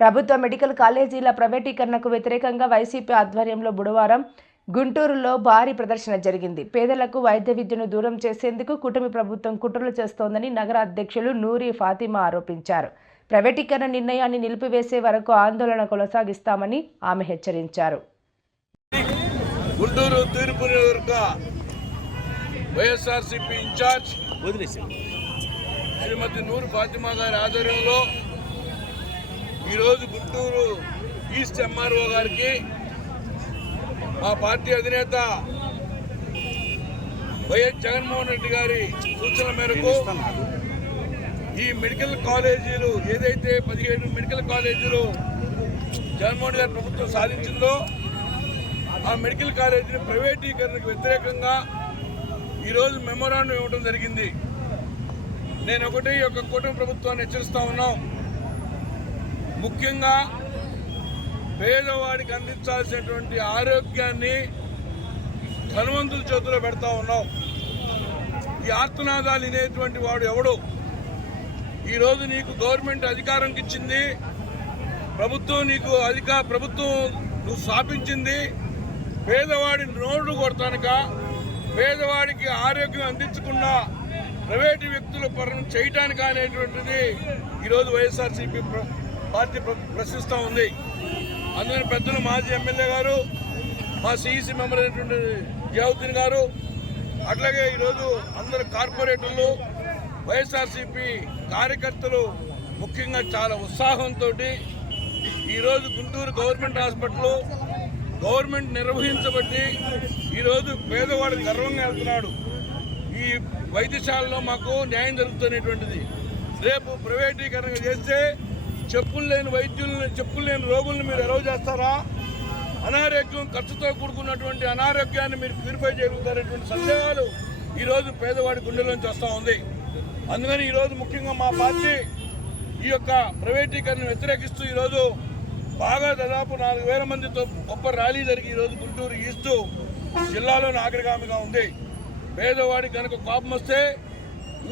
ప్రభుత్వ మెడికల్ కాలేజీల ప్రైవేటీకరణకు వ్యతిరేకంగా వైసీపీ ఆధ్వర్యంలో బుధవారం గుంటూరులో భారీ ప్రదర్శన జరిగింది. పేదలకు వైద్య విద్యను దూరం చేసేందుకు కుటుంబ ప్రభుత్వం కుట్రలు చేస్తోందని నగర అధ్యక్షులు నూరి ఫాతిమా ఆరోపించారు. ప్రైవేటీకరణ నిర్ణయాన్ని నిలిపివేసే వరకు ఆందోళన కొనసాగిస్తామని ఆమె హెచ్చరించారు. గుంటూరు తూర్పు నియోజకవర్గ వైఎస్ఆర్సీపీ ఇన్ఛార్జ్ శ్రీమతి నూరు ఫాతిమా గారి ఆధ్వర్యంలో ఈరోజు గుంటూరు ఈస్ట్ ఎంఆర్ఓ గారికి మా పార్టీ అధినేత వైఎస్ జగన్మోహన్ రెడ్డి గారి సూచన మేరకు ఈ మెడికల్ కాలేజీలు ఏదైతే పదిహేడు మెడికల్ కాలేజీలు జగన్మోహన్ గారి ప్రభుత్వం సాధించిందో ఆ మెడికల్ కాలేజీని ప్రైవేటీకరణకు వ్యతిరేకంగా ఈరోజు మెమోరాండం ఇవ్వడం జరిగింది. నేను ఒకటి ఈ యొక్క కూటమి ప్రభుత్వాన్ని హెచ్చరిస్తా ఉన్నాం. ముఖ్యంగా పేదవాడికి అందించాల్సినటువంటి ఆరోగ్యాన్ని ధనవంతుల చేతిలో పెడతా ఉన్నాం. ఈ ఆర్తనాదాలు వినేటువంటి వాడు ఎవడు? ఈరోజు నీకు గవర్నమెంట్ అధికారంకి ఇచ్చింది ప్రభుత్వం నీకు అధిక ప్రభుత్వం నువ్వు స్థాపించింది పేదవాడి నోళ్ళు కొడతానుక పేదవాడికి ఆరోగ్యం అందించకుండా ప్రైవేటు వ్యక్తుల పరం చేయటానికి అనేటువంటిది ఈరోజు వైఎస్ఆర్సీపీ పార్టీ ప్ర- ప్రశ్నిస్తూ ఉంది. అందుకని పెద్దలు మాజీ ఎమ్మెల్యే గారు మా సిఈసి మెంబర్ అయినటువంటి జియావుద్దీన్ గారు అట్లాగే ఈరోజు అందరు కార్పొరేటర్లు వైఎస్ఆర్సీపీ కార్యకర్తలు ముఖ్యంగా చాలా ఉత్సాహంతో ఈరోజు గుంటూరు గవర్నమెంట్ హాస్పిటల్ గవర్నమెంట్ నిర్వహించబట్టి ఈరోజు పేదవాడు గర్వంగా వెళ్తున్నాడు. ఈ వైద్యశాలలో మాకు న్యాయం జరుగుతున్నటువంటిది. రేపు ప్రైవేటీకరణ చేస్తే చెప్పులు లేని వైద్యులను చెప్పులు లేని రోగులను మీరు ఎరవ చేస్తారా? అనారోగ్యం ఖర్చుతో కూడుకున్నటువంటి అనారోగ్యాన్ని మీరు ప్యూరిఫై చేయగలుగుతారనేటువంటి సందేహాలు ఈరోజు పేదవాడి గుండెలోంచి వస్తూ ఉంది. అందుకని ఈరోజు ముఖ్యంగా మా పార్టీ ఈ యొక్క ప్రైవేటీకరణను వ్యతిరేకిస్తూ ఈరోజు బాగా దాదాపు నాలుగు వేల మందితో గొప్ప ర్యాలీ జరిగి ఈరోజు గుంటూరు ఈస్ట్ జిల్లాలో నాగరికామిగా ఉంది. పేదవాడికి కనుక కోపం వస్తే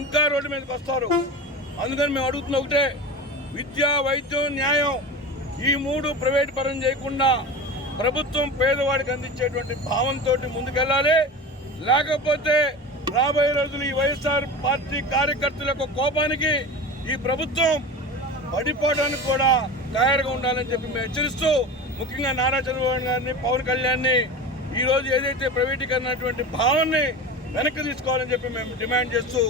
ఇంకా రోడ్డు మీదకి వస్తారు. అందుకని మేము అడుగుతున్న ఒకటే విద్య వైద్యం న్యాయం ఈ మూడు ప్రైవేట్ పరం చేయకుండా ప్రభుత్వం పేదవాడికి అందించేటువంటి భావంతో ముందుకెళ్ళాలి. లేకపోతే రాబోయే రోజులు ఈ వైఎస్ఆర్ పార్టీ కార్యకర్తల యొక్క కోపానికి ఈ ప్రభుత్వం పడిపోవడానికి కూడా తయారుగా ఉండాలని చెప్పి మేము హెచ్చరిస్తూ ముఖ్యంగా నారా చంద్రబాబు గారిని పవన్ కళ్యాణ్ని ఈరోజు ఏదైతే ప్రైవేటీకరణ భావాన్ని వెనక్కి తీసుకోవాలని చెప్పి మేము డిమాండ్ చేస్తూ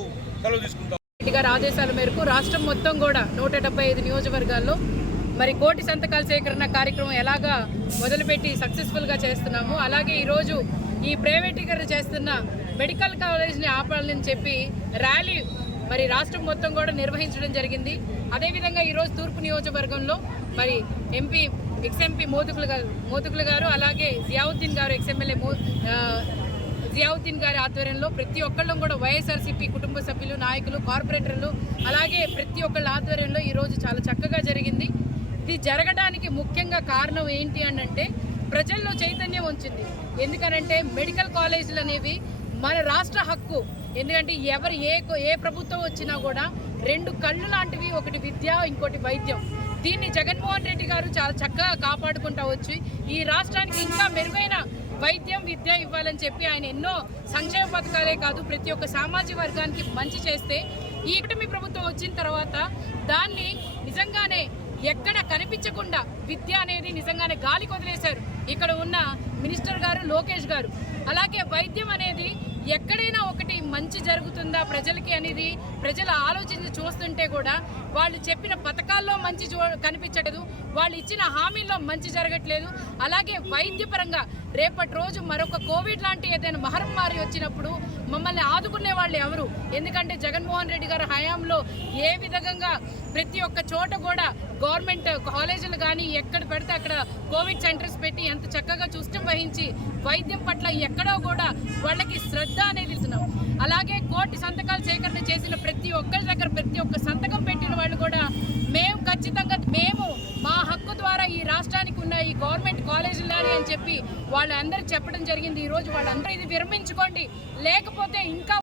సెలవు తీసుకుంటాం. రెడ్డి గారి ఆదేశాల మేరకు రాష్ట్రం మొత్తం కూడా నూట ఐదు నియోజకవర్గాల్లో మరి కోటి సంతకాల సేకరణ కార్యక్రమం ఎలాగా మొదలుపెట్టి సక్సెస్ఫుల్గా చేస్తున్నాము అలాగే ఈరోజు ఈ ప్రైవేటీకరణ చేస్తున్న మెడికల్ కాలేజ్ని ఆపాలని చెప్పి ర్యాలీ మరి రాష్ట్రం మొత్తం కూడా నిర్వహించడం జరిగింది. అదేవిధంగా ఈరోజు తూర్పు నియోజకవర్గంలో మరి ఎంపీ ఎక్స్ఎంపీ మోతుకులు గారు మోతుకులు గారు అలాగే జియావుద్దీన్ గారు ఎక్స్ఎమ్మెల్యే జియావుద్దీన్ గారి ఆధ్వర్యంలో ప్రతి ఒక్కళ్ళం కూడా వైఎస్ఆర్సీపీ కుటుంబ సభ్యులు నాయకులు కార్పొరేటర్లు అలాగే ప్రతి ఒక్కళ్ళ ఆధ్వర్యంలో ఈరోజు చాలా చక్కగా జరిగింది. ఇది జరగడానికి ముఖ్యంగా కారణం ఏంటి అని అంటే ప్రజల్లో చైతన్యం ఉంచింది ఎందుకనంటే మెడికల్ కాలేజీలు అనేవి మన రాష్ట్ర హక్కు. ఎందుకంటే ఎవరు ఏ ఏ ప్రభుత్వం వచ్చినా కూడా రెండు కళ్ళు లాంటివి ఒకటి విద్య ఇంకోటి వైద్యం. దీన్ని జగన్మోహన్ రెడ్డి గారు చాలా చక్కగా కాపాడుకుంటా వచ్చి ఈ రాష్ట్రానికి ఇంకా మెరుగైన వైద్యం విద్య ఇవ్వాలని చెప్పి ఆయన ఎన్నో సంక్షేమ పథకాలే కాదు ప్రతి ఒక్క సామాజిక వర్గానికి మంచి చేస్తే ఈ కుటుంబ ప్రభుత్వం వచ్చిన తర్వాత దాన్ని నిజంగానే ఎక్కడ కనిపించకుండా విద్య అనేది నిజంగానే గాలికి వదిలేశారు. ఇక్కడ ఉన్న మినిస్టర్ గారు లోకేష్ గారు. అలాగే వైద్యం అనేది ఎక్కడైనా ఒకటి మంచి జరుగుతుందా ప్రజలకి అనేది ప్రజలు ఆలోచించి చూస్తుంటే కూడా వాళ్ళు చెప్పిన పథకాల్లో మంచి కనిపించట్లేదు. వాళ్ళు ఇచ్చిన హామీల్లో మంచి జరగట్లేదు. అలాగే వైద్యపరంగా రేపటి రోజు మరొక కోవిడ్ లాంటి ఏదైనా మహమ్మారి వచ్చినప్పుడు మమ్మల్ని ఆదుకునే వాళ్ళు ఎవరు? ఎందుకంటే జగన్మోహన్ రెడ్డి గారు హయాంలో ఏ విధంగా ప్రతి ఒక్క చోట కూడా గవర్నమెంట్ కాలేజీలు కానీ ఎక్కడ పెడితే అక్కడ కోవిడ్ సెంటర్స్ పెట్టి ఎంత చక్కగా చూష్టం వహించి వైద్యం పట్ల ఎక్కడో కూడా వాళ్ళకి శ్రద్ధ అనేది ఇస్తున్నాం. అలాగే కోటి సంతకాలు సేకరణ చేసిన ప్రతి ఒక్కరి దగ్గర ప్రతి ఒక్క సంతకం పెట్టిన వాళ్ళు కూడా మేము ఖచ్చితంగా మేము మా హక్కు ద్వారా ఈ రాష్ట్రానికి ఉన్న ఈ గవర్నమెంట్ కాలేజ్ చెప్పి వాళ్ళందరూ చెప్పడం జరిగింది. ఈ రోజు వాళ్ళందరూ ఇది విరమించుకోండి. లేకపోతే ఇంకా